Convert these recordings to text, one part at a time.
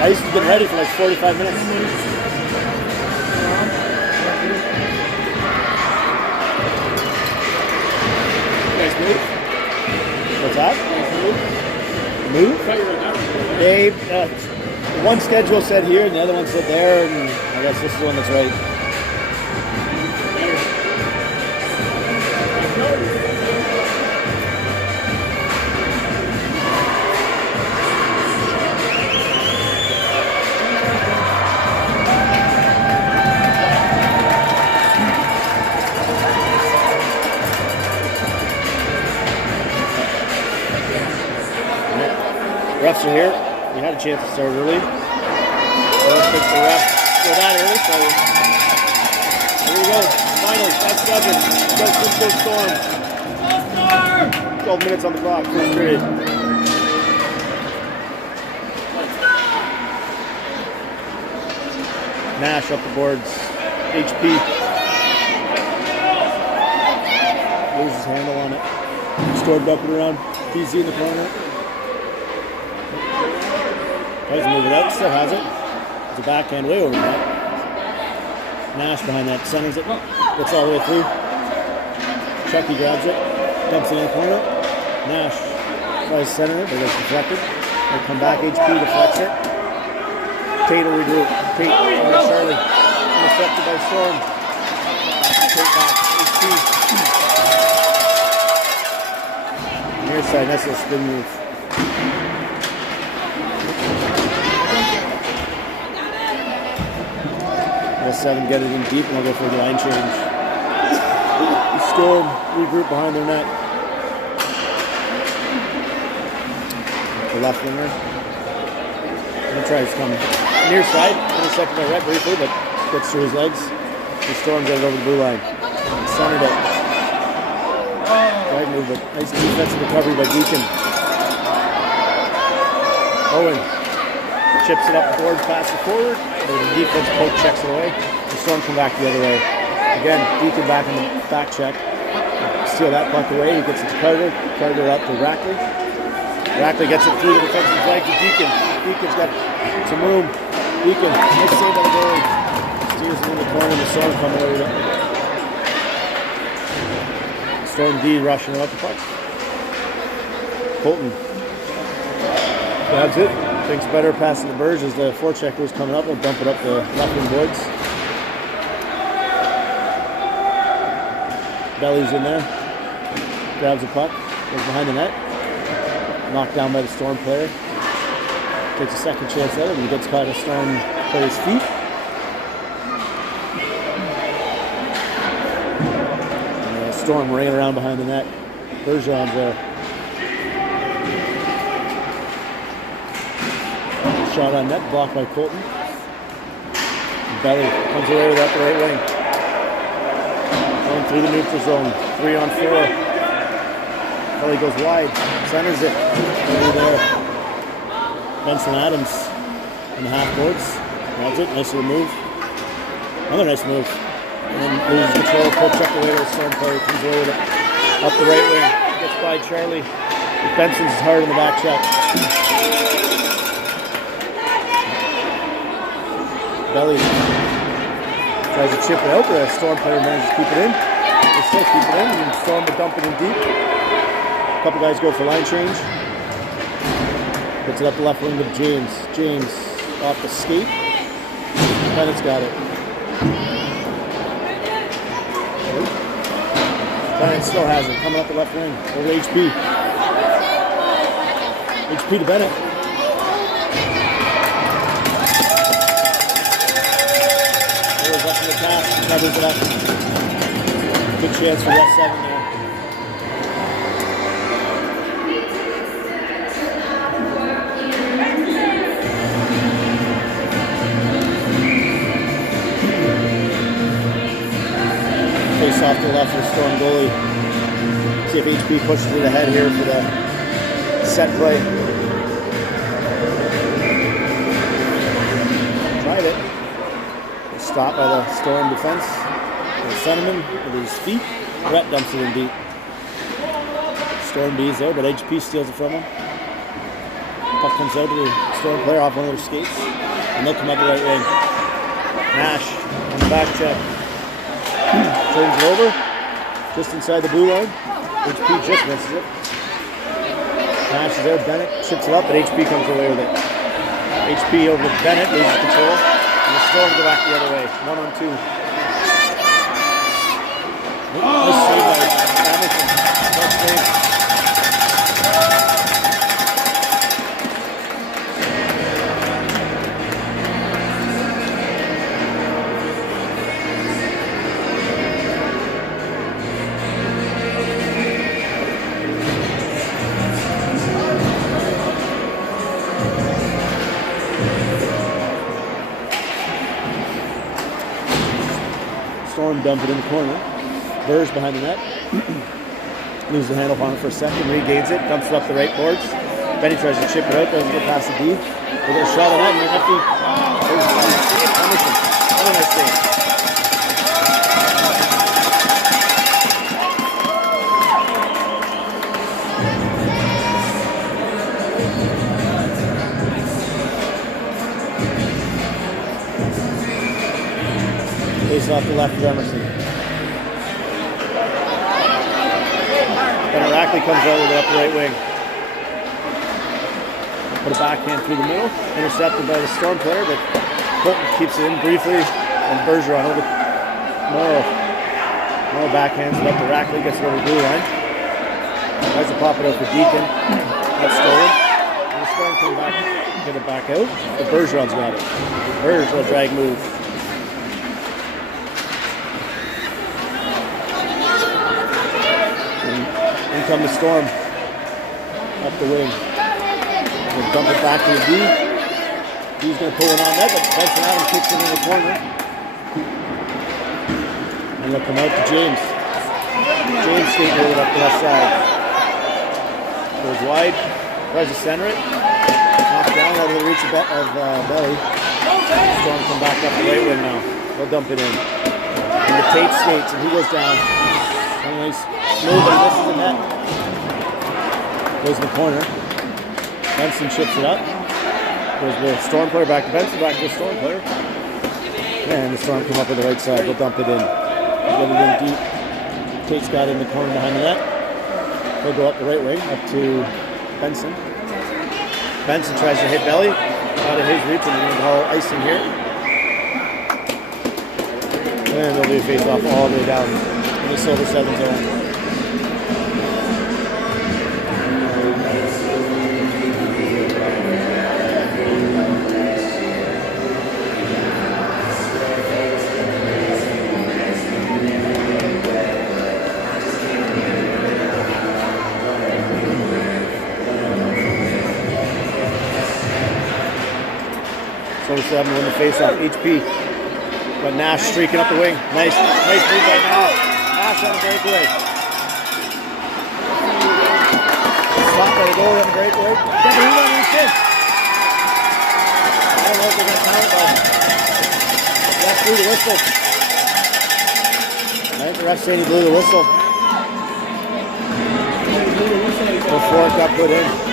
I used to get ready for like 45 minutes. Nice move. What's that? Move? Dave, one schedule said here and the other one said there, and I guess this is the one that's right. Refs are here. We had a chance to start early. I don't think the refs go that early, so here we go. Finally, that's 7. Go Storm. 12 minutes on the clock, first period. Nash up the boards. HP. Loses handle on it. Storm dumping around. PZ in the corner. Tries to move it out, still has it. It's a backhand way over that. Nash behind that, centers it, gets all the way through. Chucky grabs it, dumps it in the corner. Nash tries to center it, but it's deflected. They come back, HP deflects it. Tate will regroup. Tate over Charlie. Intercepted by Storm. Tate back, HP. Near side, that's a spin move. Let 7 get it in deep, and I'll go for the line change. Storm regroup behind their net. The left winger. He tries to come near side, intercepted by Rhett briefly, but gets through his legs. The Storm get it over the blue line. Centered it. Right move, but nice defensive recovery by Deacon. Owen chips it up the board, passes it forward. The defense poke checks it away. The Storm come back the other way. Again, Deacon back in the back check. Steal that puck away. He gets it to Carter. Carter up to Rackley. Rackley gets it through the defensive flank to Deacon. Deacon's got some room. Deacon, nice save by the goalie. Steers it in the corner. The Storm coming over it. Storm D rushing it up the puck. Colton grabs it. Thinks better passing the Burge as the forecheck was coming up. We'll dump it up the left wing boards. Belly's in there. Grabs the puck. Goes behind the net. Knocked down by the Storm player. Takes a second chance at it and gets caught a Storm player's feet. And the Storm ringing around behind the net. Bergeron's there. Shot on net, blocked by Colton. Belly comes away with that the right wing. Going through the neutral zone. 3 on 4. Belly goes wide. Centers it. Over there. Benson Adams in the half boards. Grabs it. Nice little move. Another nice move. And then loses control. Pull check away to the Storm player. Comes away with it. Up the right wing. Gets by Charlie. Benson's hard in the back check. Belly tries to chip it out, but the Storm player manages to keep it in. They still keep it in, and Storm will dump it in deep. A couple guys go for line change. Puts it up the left wing to James. James off the skate. Bennett's got it. Bennett still has it. Coming up the left wing. Over to HP. HP to Bennett. Up to the pass, covers it up. Good chance for West 7 there. Face off to the left of the Storm goalie. See if HP pushes it ahead here for the set play. Tried it. Stopped by the Storm defense. The Centerman with his feet. Rhett dumps it in deep. Storm D's there, but HP steals it from him. Puck comes out to the Storm player off one of their skates, and they'll come up the right wing. Nash on the back check. Turns it over, just inside the blue line. HP just misses it. Nash is there, Bennett chips it up, but HP comes away with it. HP over to Bennett, loses control, and the Storm go back the other way. 1-on-2. Nice save by Anderson. Nice save. Storm dump it in the corner. Burrs behind the net. Loses the handle on it for a second. Regains it. Dumps it up the right boards. Benny tries to chip it out. Doesn't get past the D. They get a shot on that. And an empty. Anderson. Another nice save. Face off the left of Emerson. Then Rackley comes out with it up the right wing. Put a backhand through the middle. Intercepted by the Storm player, but Colton keeps it in briefly. And Bergeron over Morrow backhands it up to Rackley, gets it over the blue line. Tries to pop it out for Deacon. That's stolen. And the Storm come back, get it back out. But Bergeron's got it. Bergeron drag move. In come the Storm up the wing. We'll dump it back to the D. D's going to pull it on net, but Benson Adams kicks it in the corner. And they'll come out to James. James skating it up the left side. Goes wide, tries to center it. Knocked down out of the reach of Belly. Storm come back up the right wing now. They'll dump it in. And the Tate skates, and he goes down. And nice move, and misses the net. Goes in the corner. Benson chips it up. Goes the Storm player back to Benson, back to the Storm player. And the Storm come up with the right side. They'll dump it in. Get it in deep. Tate's got it in the corner behind the net. They'll go up the right wing, up to Benson. Benson tries to hit Belly. Out of his reach, and they're going to call icing here. And they'll do a face off all the way down in the Silver 7 zone. Silver 7 win the face-off. HP. But Nash streaking up the wing. Nice move by Nash. Nash on a breakaway. Stopped by the goalie on the breakaway. Get the rebound in his fist. I don't know if they're going to count it though. Ref blew the whistle. Right, the ref saying he blew the whistle. Before it got put in.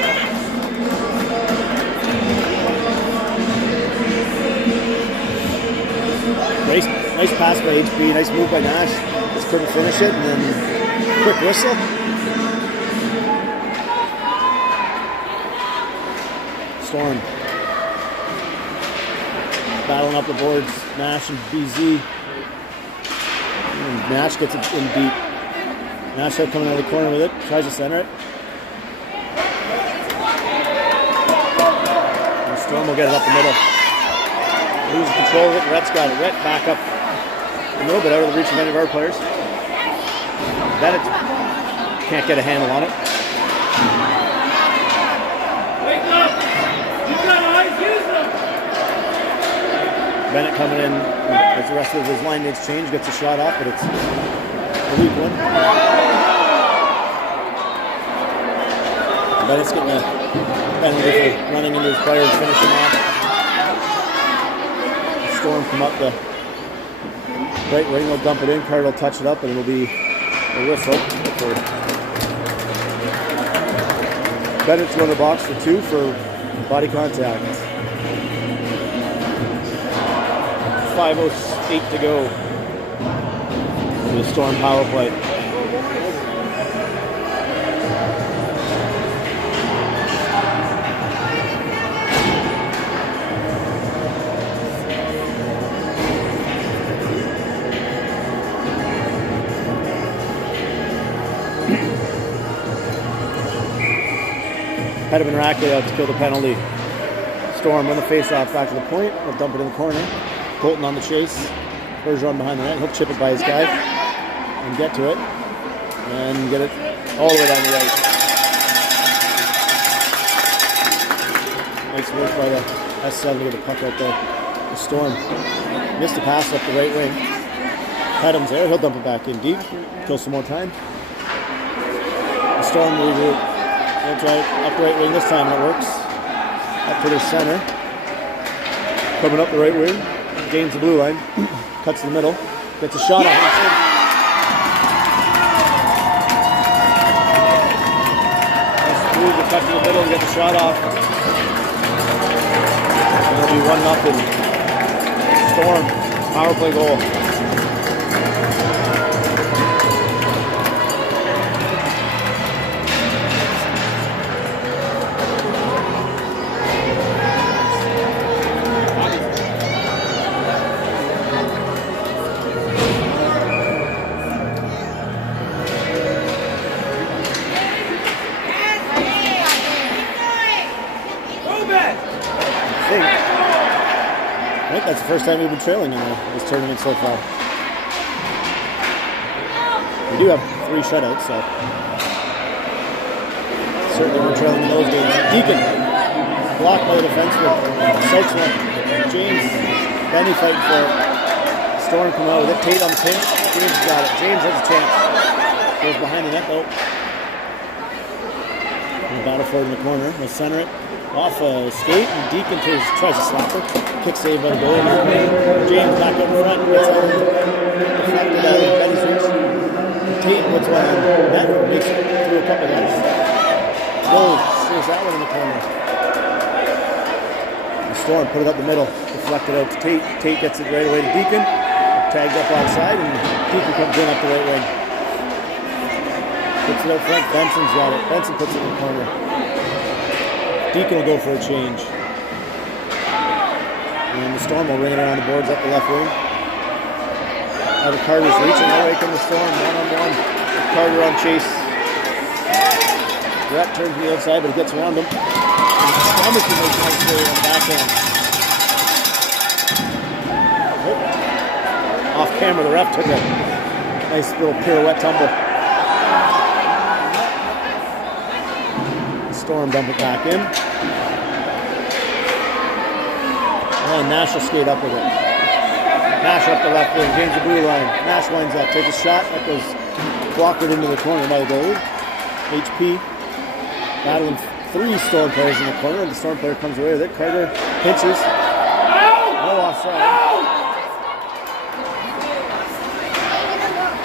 Nice pass by HP, nice move by Nash. Just couldn't finish it, and then quick whistle. Storm battling up the boards. Nash and BZ. And Nash gets it in deep. Nash out coming out of the corner with it, tries to center it. And Storm will get it up the middle. Loses control of it. Rhett's got it. Rhett back up a little bit out of the reach of any of our players. Bennett can't get a handle on it. Bennett coming in as the rest of his line mates change, gets a shot off, but it's a weak one. Bennett's getting a penalty for running into his player and finishing off. Storm come up the right wing, they'll dump it in, Carter will touch it up, and it'll be a whistle. Bennett's going to the box for 2 for Body contact. 5:08 to go. The Storm power play. Pettiman and Rackley out to kill the penalty. Storm win the face-off back to the point. They'll dump it in the corner. Colton on the chase. Bergeron behind the net. He'll chip it by his guy and get to it. And get it all the way down the right. Nice work by the S7 to get the puck out there. The Storm missed a pass up the right wing. Pettiman's there. He'll dump it back in deep. Kill some more time. The Storm regroup. They'll try up the right wing this time, and it works. Up to the center. Coming up the right wing. Gains the blue line. Cuts in the middle. Gets a shot off. Nice move to cut in the middle and get the shot off. And it'll be 1-0. Storm. Power play goal. I think that's the first time we've been trailing in this tournament so far. We do have 3 shutouts, so certainly we're trailing in those games. Deacon blocked by the defenseman. Soaks one. James Benny fighting for it. Storm come out with it. Tate on the pinch. James got it. James has a chance. Goes behind the net though. And battle for it in the corner. We'll center it. Off a skate, and Deacon tries to slap it. Kick save by the goalie. James back up front, gets out deflected out of Betty's reach. Tate puts one on net, makes it through a couple guys. Goalie sees that one in the corner. The Storm put it up the middle, deflected out to Tate. Tate gets it right away to Deacon, tagged up onside, and Deacon comes in up the right wing. Puts it up front, Benson's got it. Benson puts it in the corner. Deacon will go for a change. And the Storm will ring it around the boards up the left wing. Now the Carter's reaching away from the Storm, one-on-one. Carter on chase. Brett turns to the outside, but he gets around him. And Thomas can make a nice play on the backhand. Oh. Off camera, the ref took a nice little pirouette tumble. Storm dump it back in. And Nash will skate up with it. Nash up the left wing, gains the blue line. Nash winds up, takes a shot. That goes blocked into the corner by the goalie. HP battling 3 Storm players in the corner, and the Storm player comes away with it. Carter pinches. No offside.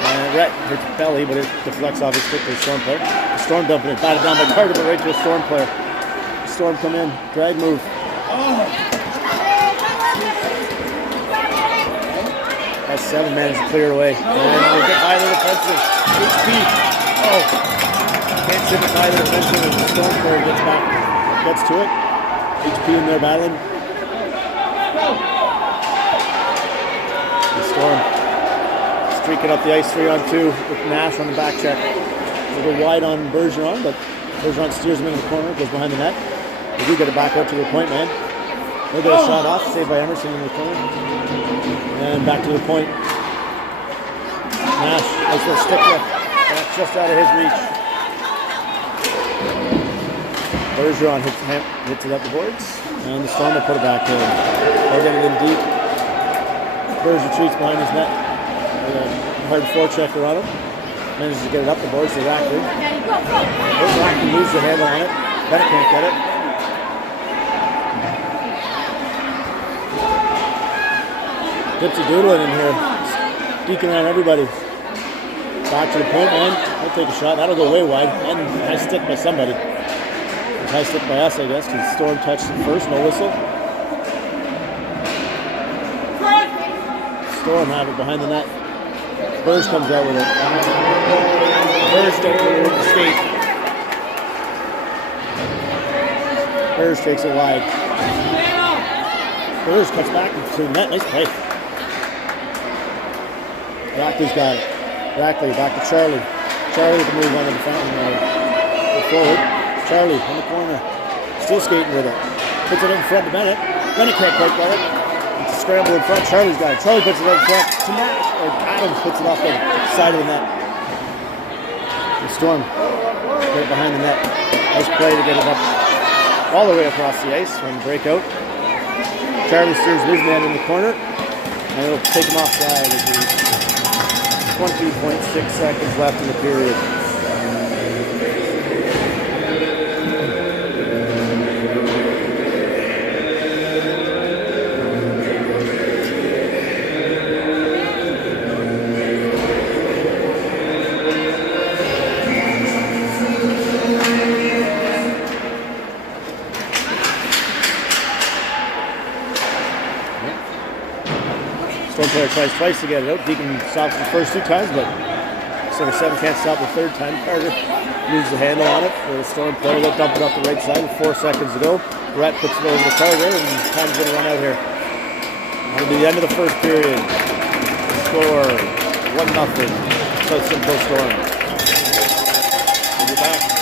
And Rhett hits belly, but it deflects off his stick to the Storm player. The Storm dumping it, batted down by Carter, but right to a Storm player. The Storm come in, drag move. That's 7 men to clear away. And we'll get by the defensive. HP. Oh. Can't sit by the defensive as the Storm player gets back. Gets to it. HP in there battling. The Storm streaking up the ice 3-on-2 with Nash on the back check. A little wide on Bergeron, but Bergeron steers him into the corner, goes behind the net. They do get it back out to the point man. They'll get a shot off, saved by Emerson in the corner. And back to the point. Nash, nice little stick lift. That's just out of his reach. Bergeron hits it up the boards. And the Storm will put it back in. They'll get it in deep. Berge retreats behind his net. With a hard forechecker on him. Manages to get it up the boards to Rackley. Rackley moves the handle on it. Bennett can't get it. Dipsy doodling in here. Deacon around everybody. Back to the point, man. He'll take a shot. That'll go way wide. And nice stick by somebody. High stick by us, I guess, because Storm touched it first, no whistle. Storm have it behind the net. Burge comes out with it. Burge don't really with the skate. Burge takes it wide. Burge cuts back to the net. Nice play. Rackley's got it. Rackley back to Charlie. Charlie with the move on the forward. Charlie in the corner. Still skating with it. Puts it in front to Bennett. Bennett can't quite get it. It's a scramble in front. Charlie's got it. Charlie puts it in front to Nash. Or Adams puts it off the side of the net. The Storm right behind the net. Nice play to get it up all the way across the ice on the breakout. Charlie steers his man in the corner. And it'll take him offside. 20.6 seconds left in the period. Storm player tries twice to get it out. Deacon stops the first 2 times, but center 7 can't stop the 3rd time. Carter loses the handle on it for the Storm player. They'll dump it up the right side with 4 seconds to go. Brett puts it over to Carter, and time's going to run out here. That'll be the end of the first period. Score 1-0. South Simcoe Storm. We'll be back.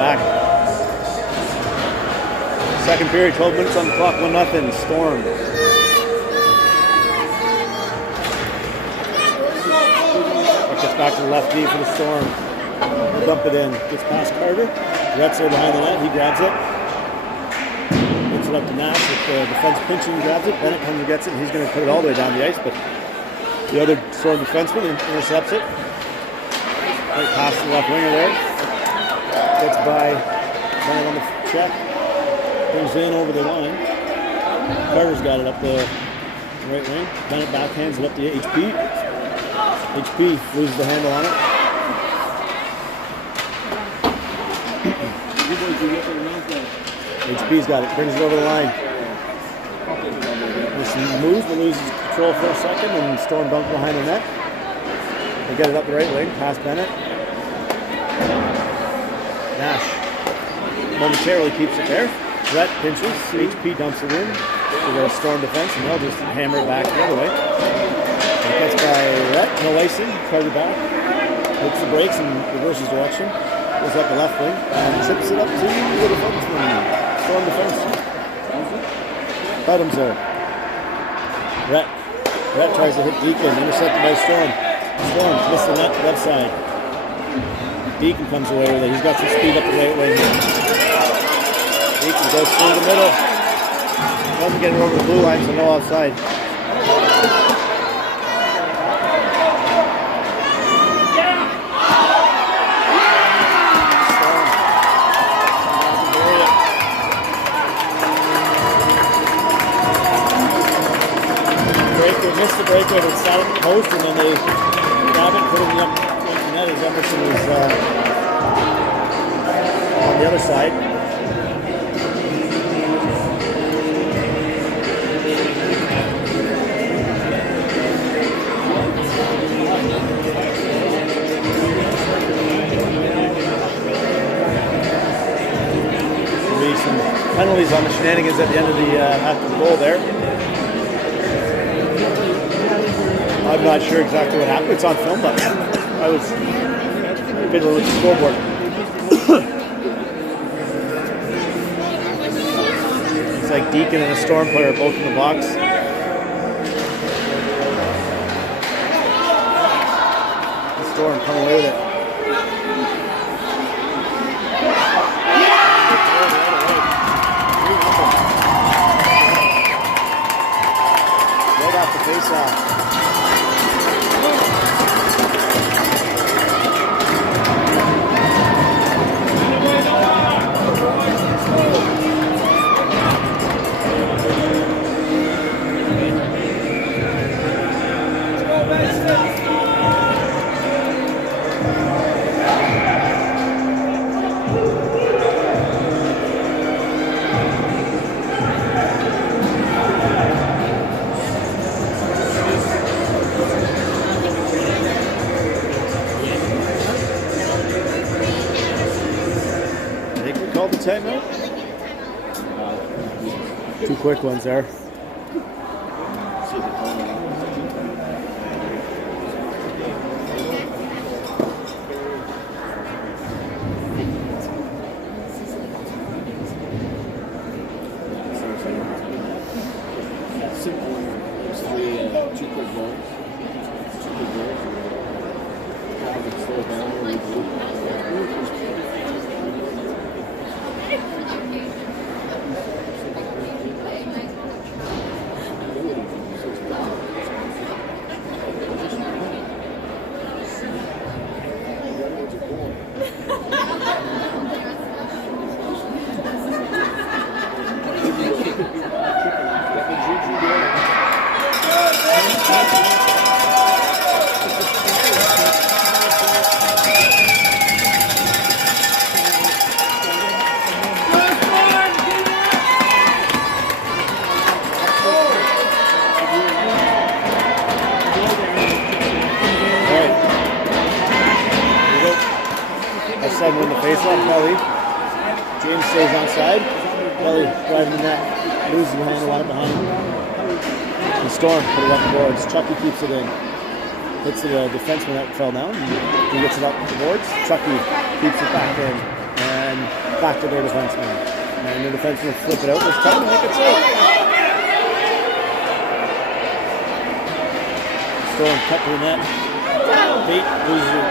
Back. Second period, 12 minutes on the clock, 1-0. Storm. Gets back to the left D for the Storm. We'll dump it in. Gets past Carter. Rhett's there behind the net. He grabs it. Gets it up to Nash with the defense pinching. He grabs it. Bennett comes and gets it. He's going to put it all the way down the ice, but the other Storm defenseman intercepts it. Right past the left winger there. Gets by Bennett on the check. Goes in over the line. Carter's got it up the right wing. Bennett backhands it up to HP. HP loses the handle on it. HP's got it. Brings it over the line. There's some moves, but loses control for a second, and Storm dumps behind the net. They get it up the right wing, past Bennett. Nash momentarily keeps it there. Rhett pinches. HP dumps it in to the Storm defense, and they'll just hammer it back the other way. It gets by Rhett, no icing, Carter back. Hits the brakes and reverses direction. Goes up the left wing and chips it up to the defenseman. Storm defense. Bottoms there. Rhett tries to hit Deacon, intercepted by Storm. Storm missed the net left side. Deacon comes away with it. He's got some speed up the right wing here. Deacon goes through the middle. Doesn't get it over the blue line, so no offside. They missed the breakaway. They sat at the post, and then they grab it, put it in the net as Emerson was on the other side. penalties on the shenanigans at the end of the after the goal there. I'm not sure exactly what happened. It's on film, but I was fiddling with the scoreboard. It's like Deacon and a Storm player both in the box. The Storm come away with it. Right off the face-off. Timeout? Two quick ones there. Win the face-off. Belly. James stays onside. Belly driving the net. Loses the hand wide behind. The Storm put it up the boards. Chucky keeps it in. Hits the defenseman that fell down. He gets it up the boards. Chucky keeps it back in. And back to their defenseman. And the defenseman flip it out. There's time to make it safe. Storm cut to the net. Pete loses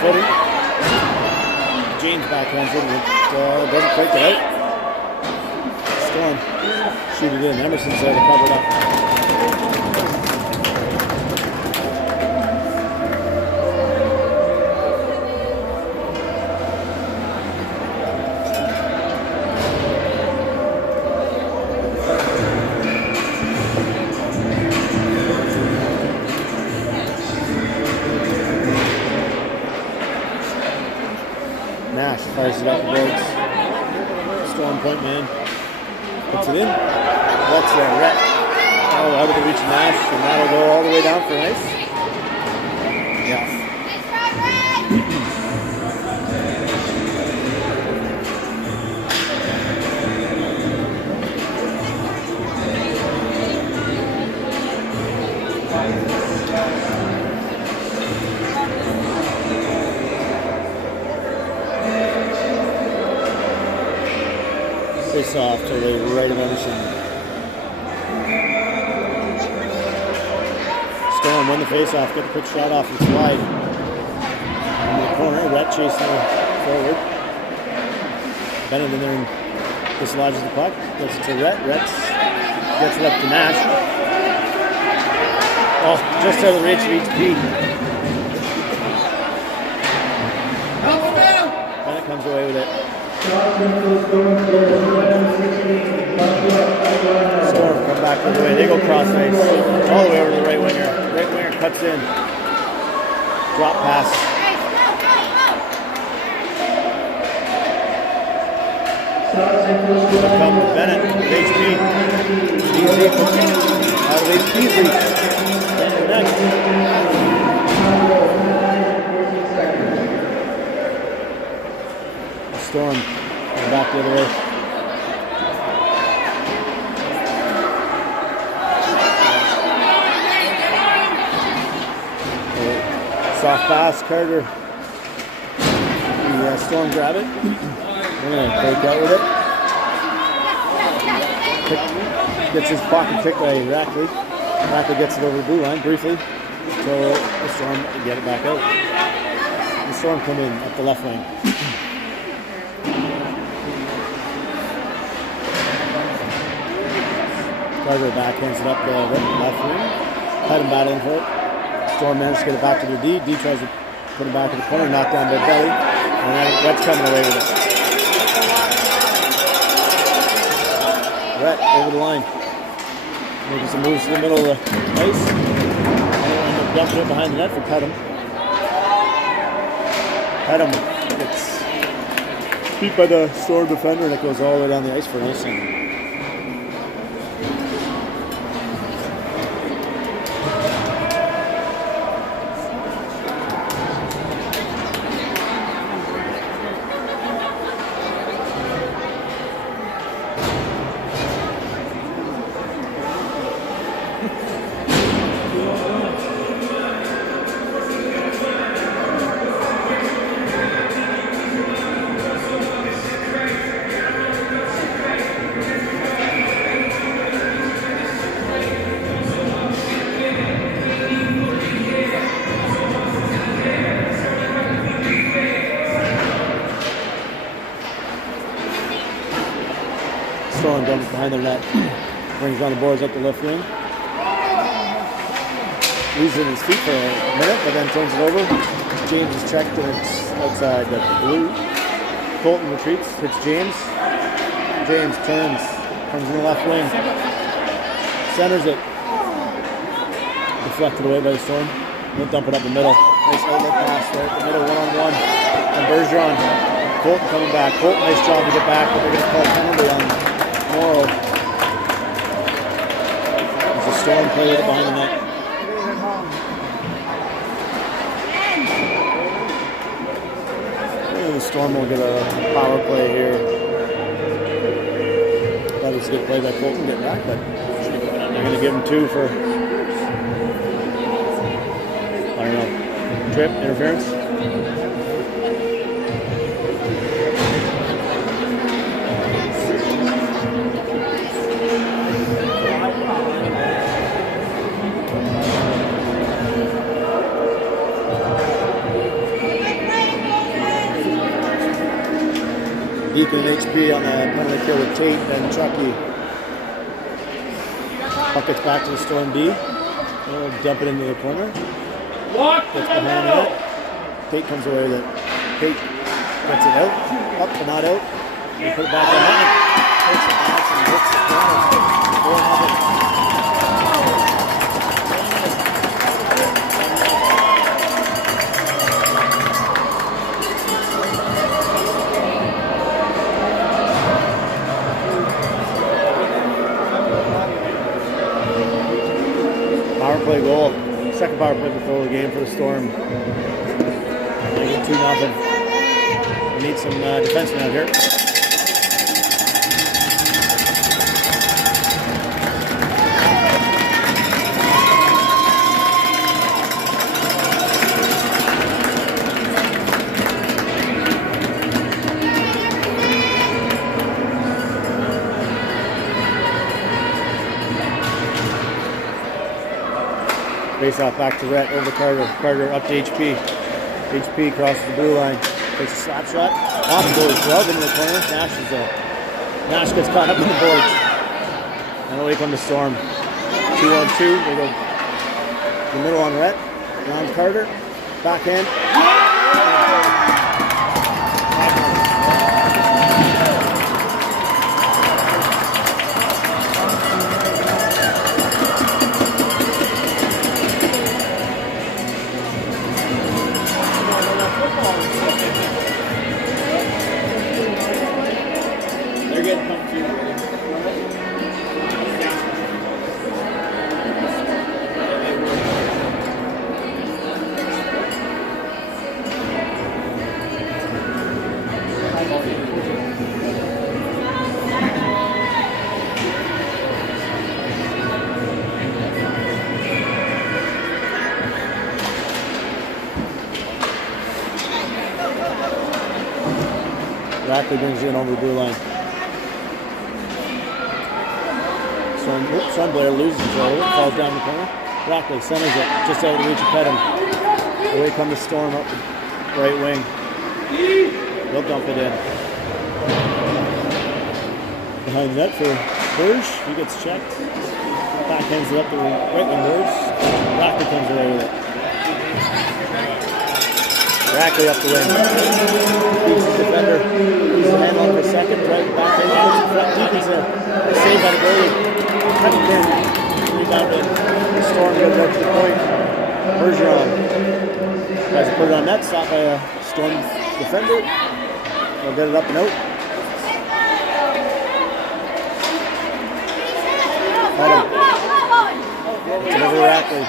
footing. James backhands it, doesn't quite get out. Storm shoot it in. Emerson's there to cover it up. Nash fires it up the boards. Storm point man puts it in. That's Rhett. Oh, out of the reach of Nash, and that'll go all the way down for ice. Yeah. Face off to the right of Emerson. Storm won the face off, get the quick shot off, it's wide. In the corner, Rhett chasing forward. Bennett in there and dislodges the puck. Gets it to Rhett. Rhett gets it up to Nash. Oh, just out of the reach of each Pete. Bennett comes away with it. Storm come back all the way. They go cross ice all the way over to the right winger. Right winger cuts in. Drop pass. Come to Bennett. HP. Easy. Out of HP's reach. Next. Storm back the other way. Face-off pass, Carter. The Storm grab it. They're going to break out with it. Gets his pocket picked by Rackley. Rackley gets it over the blue line briefly until the Storm get it back out. The Storm come in at the left wing. Carter backhands it up the left wing. Had him battling for it. Storm managed to get it back to the D. D tries to put him back in the corner, knock down by belly. And then Rhett's coming away with it. Rhett over the line. Making some moves to the middle of the ice. And dumping it behind the net for Pedham. Pedham gets beat by the Storm defender and it goes all the way down the ice for an icing. Storm dumps behind their net. Brings down the boards up the left wing. Loses his feet for a minute, but then turns it over. James is checked and it's outside the blue. Colton retreats, hits James. James turns, comes in the left wing. Centers it. Deflected away by the Storm. They'll dump it up the middle. Nice outlet pass there at the middle, one-on-one. And Bergeron. Colton coming back. Colton, nice job to get back, but they're going to call a penalty on Morrow. There's a Storm play with it behind the net. The Storm will get a power play here. That was a good play by Colton getting back, but they're going to give him 2 for, I don't know, trip, interference. Deacon and HB on the penalty kill with Tate and Chucky. Puck gets back to the Storm D. They'll dump it into the corner. Gets behind it. Tate comes away with it. Tate gets it out. Up but not out. They put it back on net. Takes it back and hits the corner. 4-0. Power play goal. Second power play goal of the game for the Storm. They get 2-0. We need some defensemen out here. Face off back to Rhett over to Carter. Carter up to HP. HP crosses the blue line. Takes a slap shot. Off the goalie's glove into the corner. Nash gets caught up in the boards. And away comes the Storm. 2-on-2. They go the middle on Rhett. Down Carter. Backhand. Rackley brings it in over the blue line. Son Blair loses control of it, falls down the corner. Rackley centers it, just out of the reach of Pettum. Away comes the Storm up the right wing. They'll dump it in. Behind the net for Burge, he gets checked. Backhands it up to the right wing Burge. Rackley comes away with it. Rackley up the wing. Beats the defender. Loses the handle for a second. Right backhand. Deacon's there. Saved by the goalie. Cutting in. Rebounded. The Storm goes out to the point. Bergeron tries to put it on net. Stopped by a Storm defender. They'll get it up and out. It's over Rackley.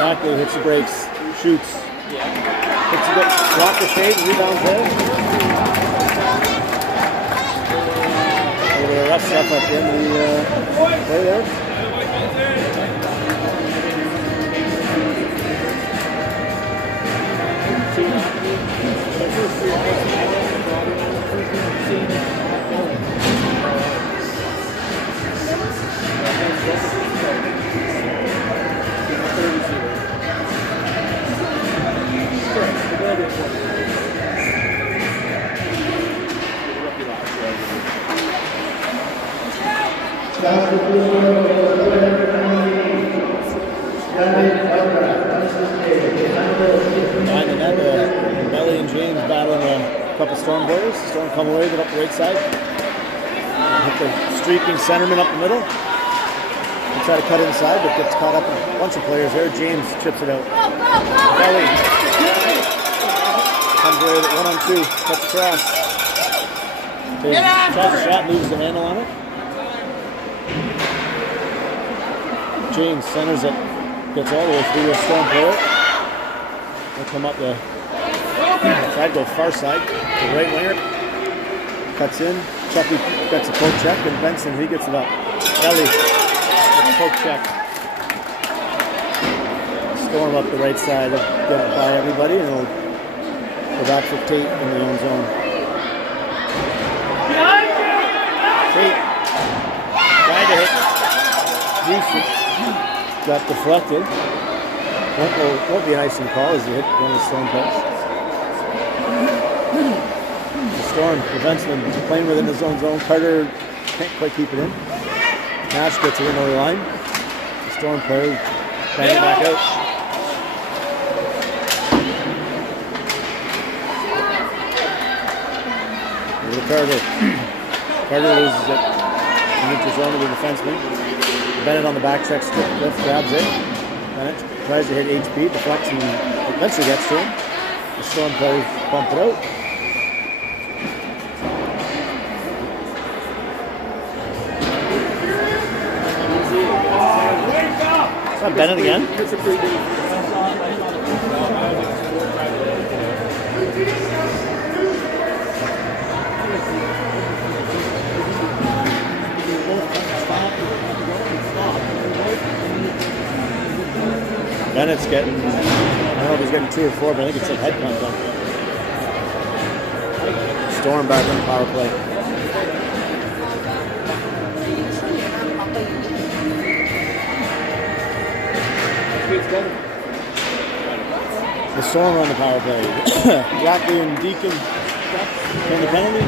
Rackley hits the brakes. Shoots. Hits a bit. Block the shade. Rebounds there. A little bit of rough stuff at the end of the play there. Belly and James battling a couple Storm players. Storm come away, get up the right side. Hit the streaking centerman up the middle. They try to cut inside, but gets caught up in a bunch of players there. James chips it out. Belly comes away with it 1-on-2. Cuts across. Tries a shot, loses the handle on it. James centers it. Gets all the way through a Storm player. They come up the side, go far side. The right winger cuts in. Chucky gets a poke check, and Benson, he gets it up. Ellie gets a poke check. Storm up the right side, get it by everybody, and it'll go back for Tate in the own zone. Tate trying to hit Houston. Got deflected. Won't be an icing call as he hit one of the Storm players. The Storm prevents them playing within his own zone. Carter can't quite keep it in. Nash gets it in over the line. The Storm player bang it back out. Over to Carter. Carter loses it. Enters zone to the defenseman. Bennett on the back check, strip lift, grabs it. Bennett tries to hit HP, deflects and eventually gets to him. The Storm players bump it out. Is that Bennett again? Bennett's getting, I don't know if he's getting 2 or 4, but I think it's a head contact. Storm back on the power play. The Storm on the power play. Rackley and Deacon on the penalty.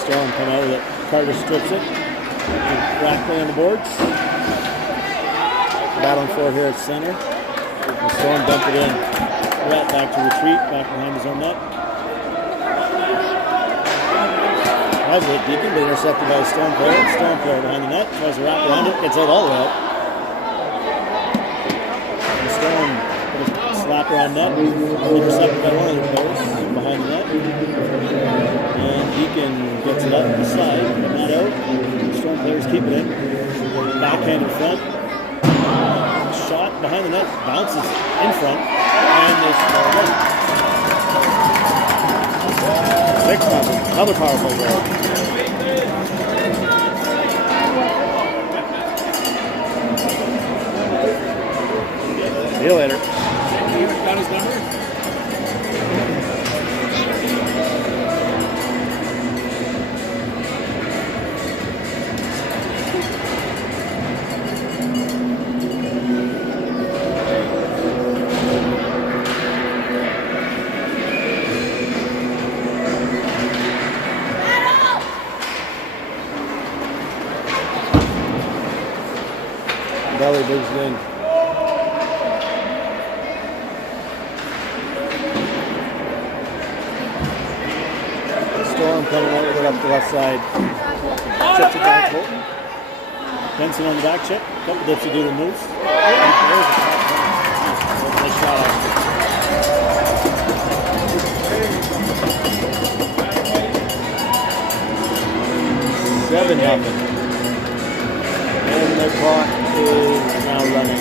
Storm come out with it. Carter strips it. Rackley on the boards. Battling for it here at center. The Storm dump it in. Rat back to retreat, back behind his own net. Tries to hit Deacon, but intercepted by a Storm player. Storm player behind the net. Tries to wrap around it. Gets out all the way out. The Storm put a slapper on net. Intercepted by one of the players behind the net. And Deacon gets it up the side, but not out. The Storm players keep it in. Backhand in front. Shot behind the net. Bounces in front. And they score it. 6-0. Another power play goal. See you later. Got his number? Belly digs it in. Storm coming out with it up the left side. Sets it back. Colton. Benson on the back check. Couple dips to do the moves. There's a top one. Nice shot off. 7-0. And the clock is now running.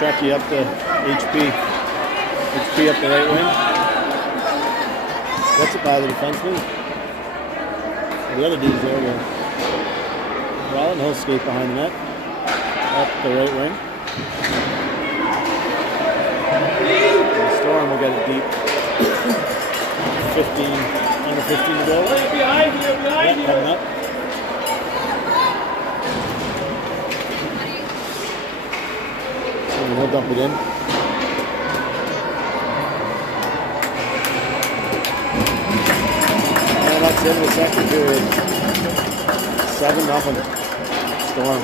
Chucky up to HP. HP up the right wing. Gets it by the defenseman. The other dude's there to Rollin. He'll skate behind the net. Up the right wing. The Storm will get it deep. 15, under 15 to go. Behind you. Coming up. He'll dump it in. And that's it in the second period. 7-0. Storm.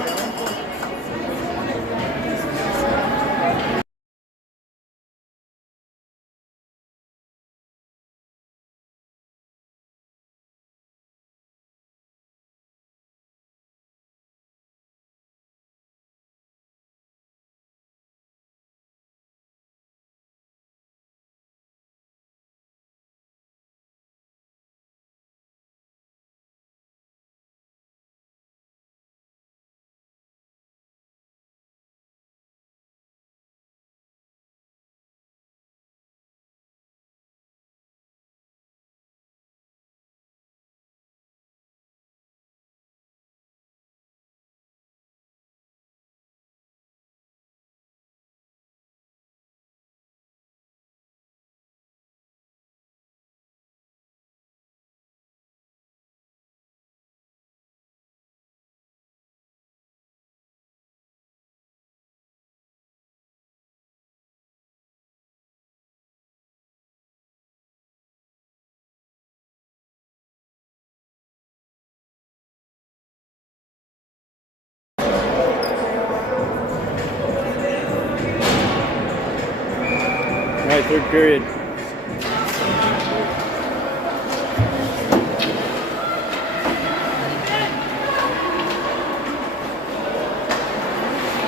All right, third period.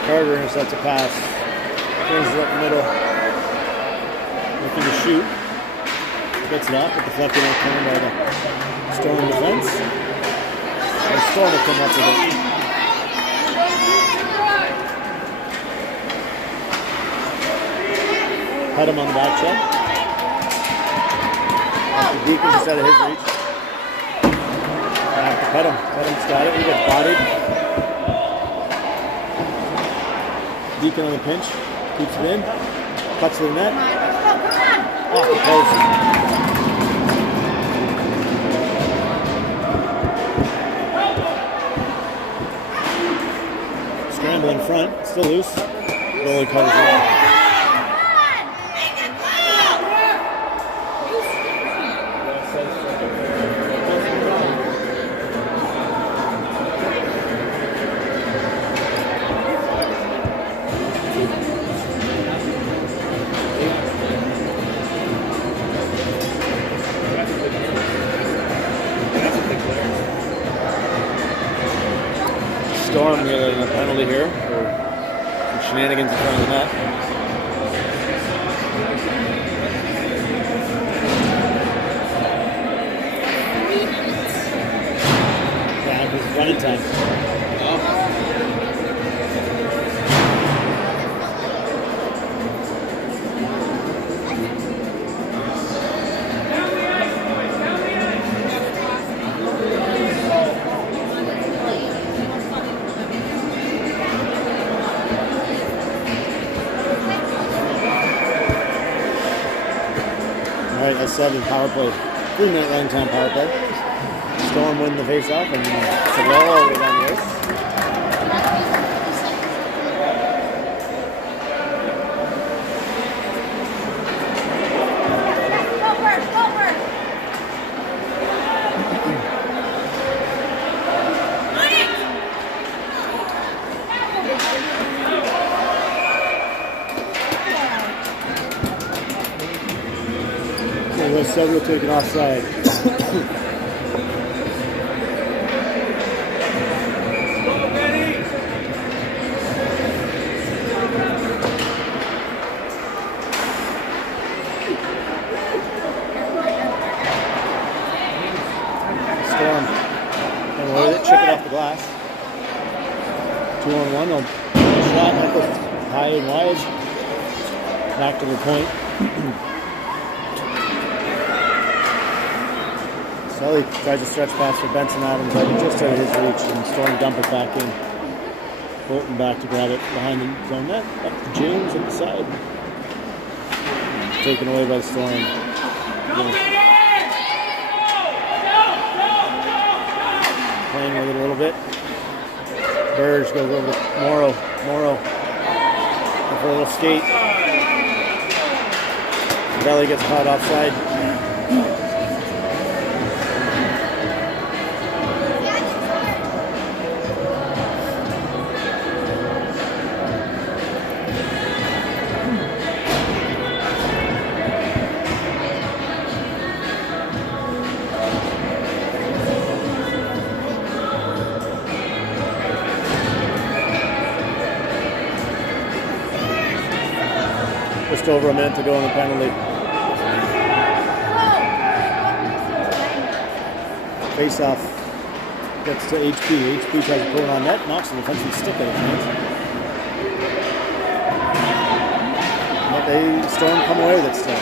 Carter intercepts a pass. Brings it up the middle. Looking to shoot. Gets it off, but deflected out corner by the Storm defense. The Storm will come up with it. Cut him on the back check. After Deacon just out of his reach. Have to cut him. Cutham's got it. He gets bodied. Deacon on the pinch. Keeps it in. Cuts to the net. Off the post. scramble in front, still loose. Goalie covers it up. Storm getting a penalty here for some shenanigans in front of the net. Yeah, it was running time. Alright, that's 7 power play. 3-minute running time power play. Storm win the face-off and it's a roll all the way down the ice. Several taken offside. Storm. And with it, chip it off the glass. 2-on-1. They'll shot that goes high and wide. Back to the point. Sully tries to stretch pass for Benson Adams, but just out of his reach, and Storm dump it back in. Bolton back to grab it behind the zone net. Up to James at the side. Taken away by Storm. Playing with it a little bit. Burge goes over to Morrow. Morrow for a little skate. Belly gets caught offside. Just over a minute to go in the penalty. Face off gets to HP. HP tries to pull it on net, knocks the defensive stick out of hands. But they Storm come away with it still.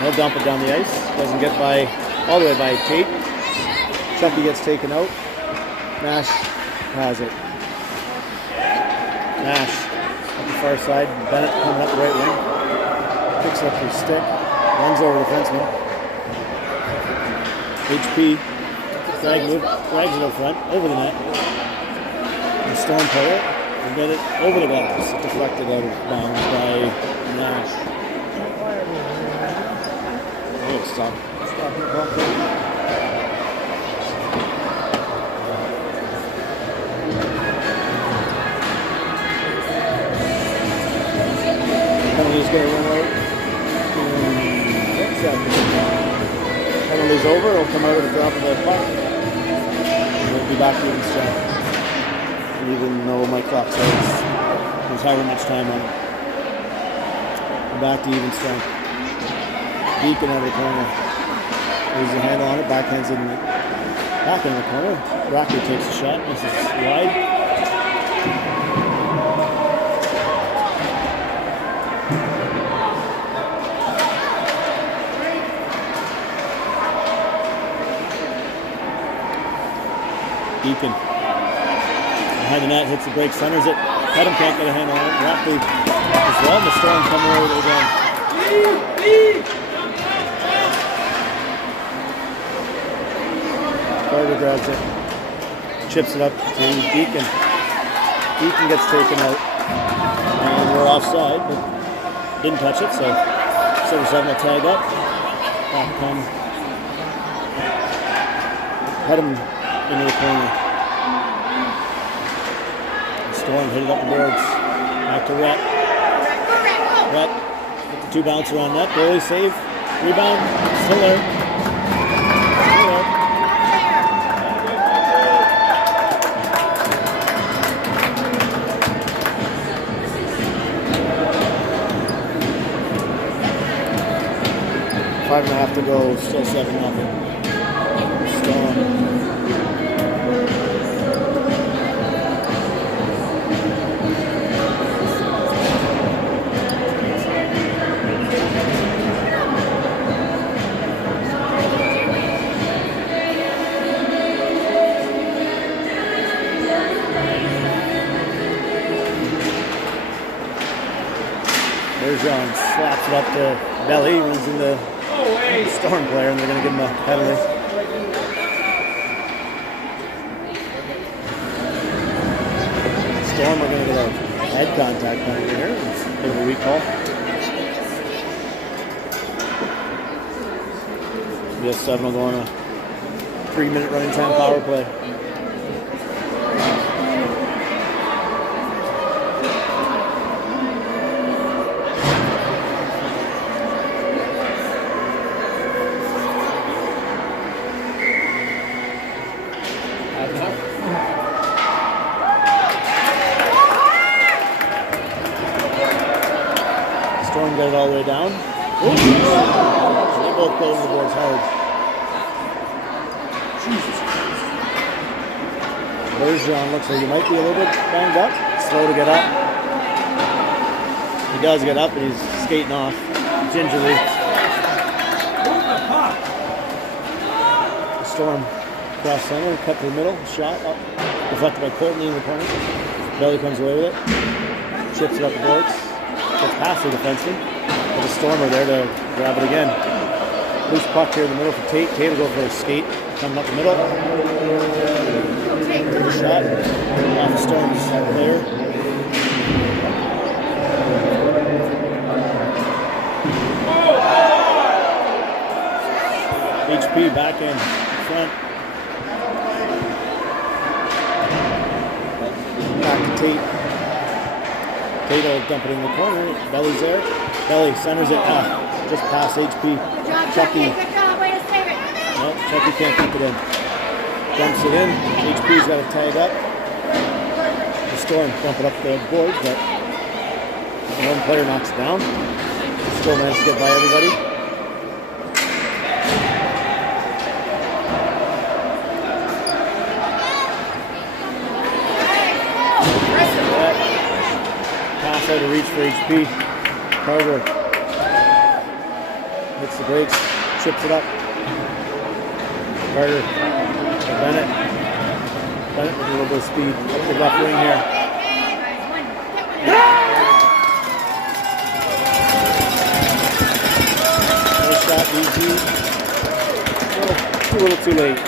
They'll dump it down the ice. Doesn't get by all the way by Tate. Chucky gets taken out. Nash has it. Nash at the far side. Bennett coming up the right wing. Picks up his stick. Runs over the defenseman. HP drags it up front, over the net. The Storm play it and get it over the glass. Deflected out of bounds by Nash. Oh, stop your clock. Penalty's going to run out. What's that? Penalty's over. It'll come out at the drop of the puck. We'll be back to even strength. Even though my clock says there's however much time on it. We're back to even strength. Deacon out of the corner. There's a handle on it. Backhands in the back in the corner. Rocky takes a shot. This is wide. Deacon behind the net, hits the break, centers it. Pedham can't get a handle on it. Rockley as well. The Storm coming over it again. Carter grabs it, chips it up to Deacon. Deacon gets taken out. And we're offside, but didn't touch it, so Silver 7 will tag up. Back come. Head him into the corner. Storm hit it up the boards. Back to Rhett. Rhett with the 2 bouncer on net. Goalie save. Rebound. Still there. Still there. 5.5 to go. Still 7-0. Storm. Bergeron slaps it up to Belly, who's in the Storm player, and they're going to give him a penalty. Storm are going to get a head contact penalty here. It's a bit of a weak call. BS 7 will go on a 3-minute running time power play. Storm got it all the way down. Ooh. They both go into the boards hard. Bergeron looks like he might be a little bit banged up. Slow to get up. He does get up, and he's skating off gingerly. The Storm cross center, cut to the middle, shot up, deflected by Courtney in the corner. Belly comes away with it. Chips it up the boards. Gets past the defenseman, but the Storm are there to grab it again. Loose puck here in the middle for Tate. Tate will go for a skate, coming up the middle. Good shot off the Storm's player. HP back in front. Back to Tate. Tate will dump it in the corner. Belly's there. Belly centers it. Just past HP. Chucky. Nope, Chucky can't keep it in. Dumps it in. HP's got to tag up. The Storm dump it up the board, but one player knocks it down. Still managed to get by everybody. Pass out to reach for HP. Carter hits the brakes, chips it up. Carter to Bennett. Bennett with a little bit of speed up the left wing here. Nice shot, easy. A little too late.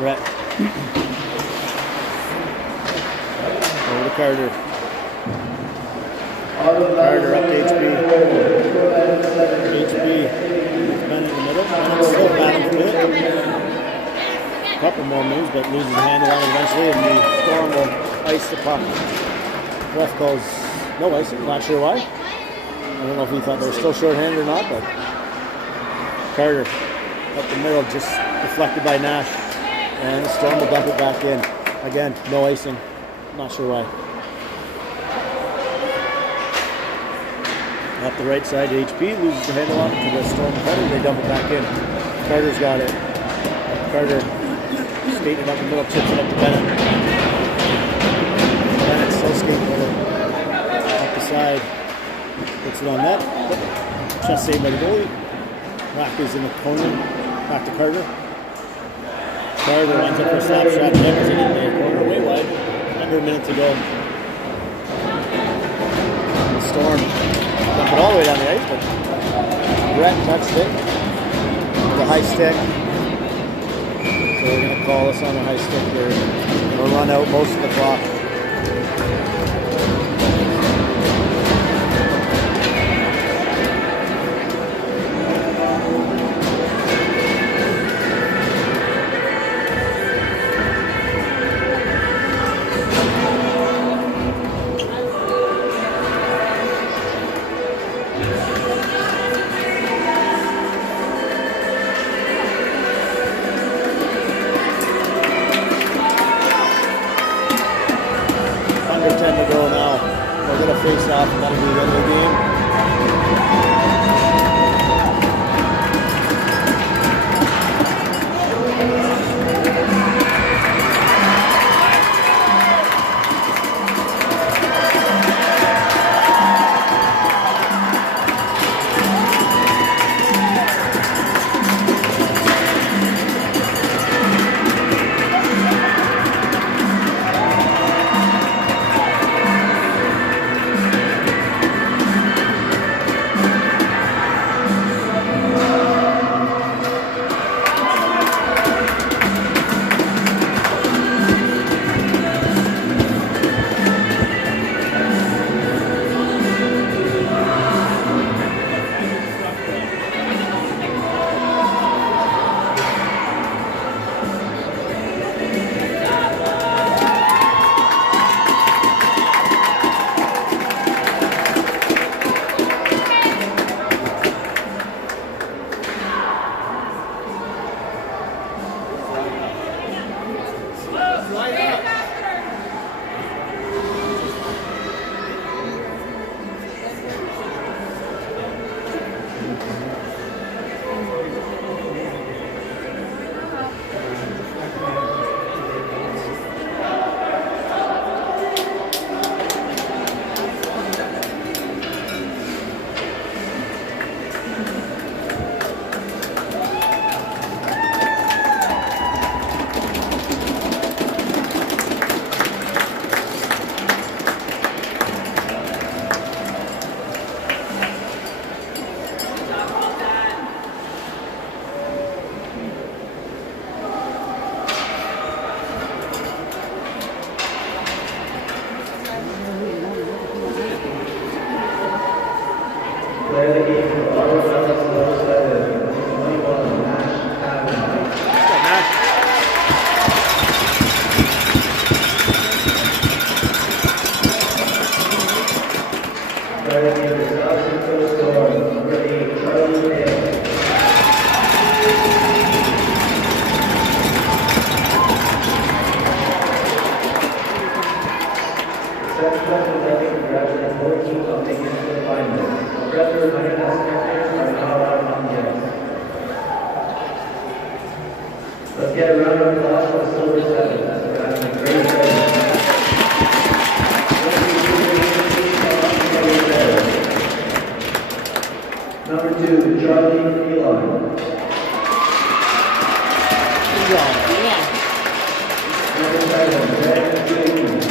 Rhett. Over to Carter. Carter up to HP. HP. Bennett in the middle. Bennett's still battling for it. A couple more moves, but loses the handle on it eventually, and the Storm will ice the puck. Ref calls no icing. Not sure why. I don't know if he thought they were still shorthanded or not, but Carter up the middle, just deflected by Nash. And the Storm will dump it back in. Again, no icing. Not sure why. Up the right side to HP, loses the handle on it to the Storm Carter. They dump it back in. Carter's got it. Carter skating up the middle, chips it up to Bennett. Bennett still skating with it. Up the side. Puts it on net. Chest saved by the goalie. Rack is in the corner. Back to Carter. Carter runs up for a slap shot. Nick's in the corner, way wide. Under a minute to go. Storm don't put all the way down the ice, but Brett touched it with a high stick. So we're going to call us on a high stick here. We'll run out most of the clock. Under 10 to go now. We'll get a face off and that'll be the end of the game. Let's get a round of applause for the Silver Sevens. We're having a great day. Number 2, Charlie Elon. Number 7, Ben Jones.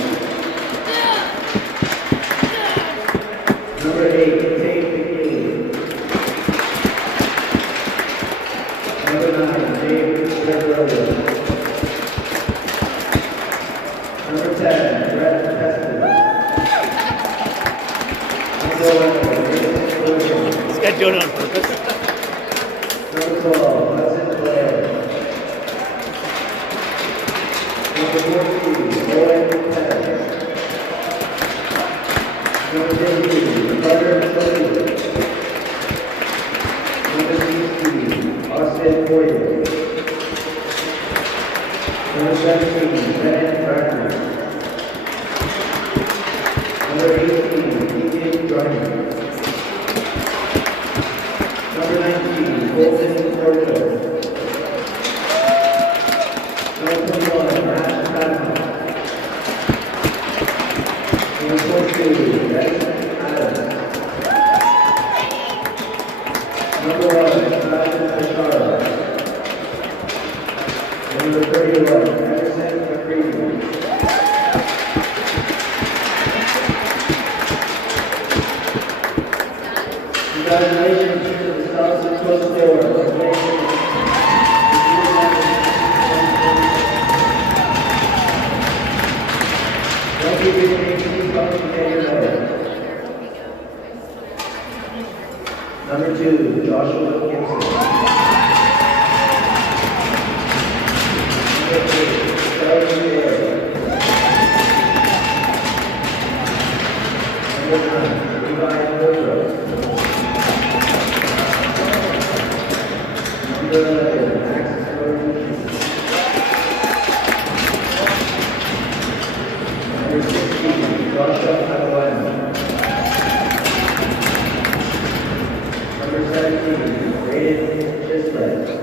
Number 8, Tate McNeely. Number 9, Dave Bergerello. Number 10, Brett Peston. This guy doing it on purpose. Number 12, Hudson Blair. Number 14, Owen Pettis. Number 13, Carter Sophie. Number 16, Austin Poirier. Number 17, Bennett Bradley. Number 18, DJ Driver. Number 19, Colton Porto. Number 21, Matt Padma. Number 22, Rex Adams. Number 1, Sebastian Bashara. Number 31, Anderson McCready. Congratulations to the South Central Score. Thank you for please come to get your medal. Number 2, Joshua Gibson. Number 3, Kelly Baird. Number 9, Levi Woodrow. Number 11, Max Gordon. Number 16, Joshua Catalano. Number 17, Raiden Chislett.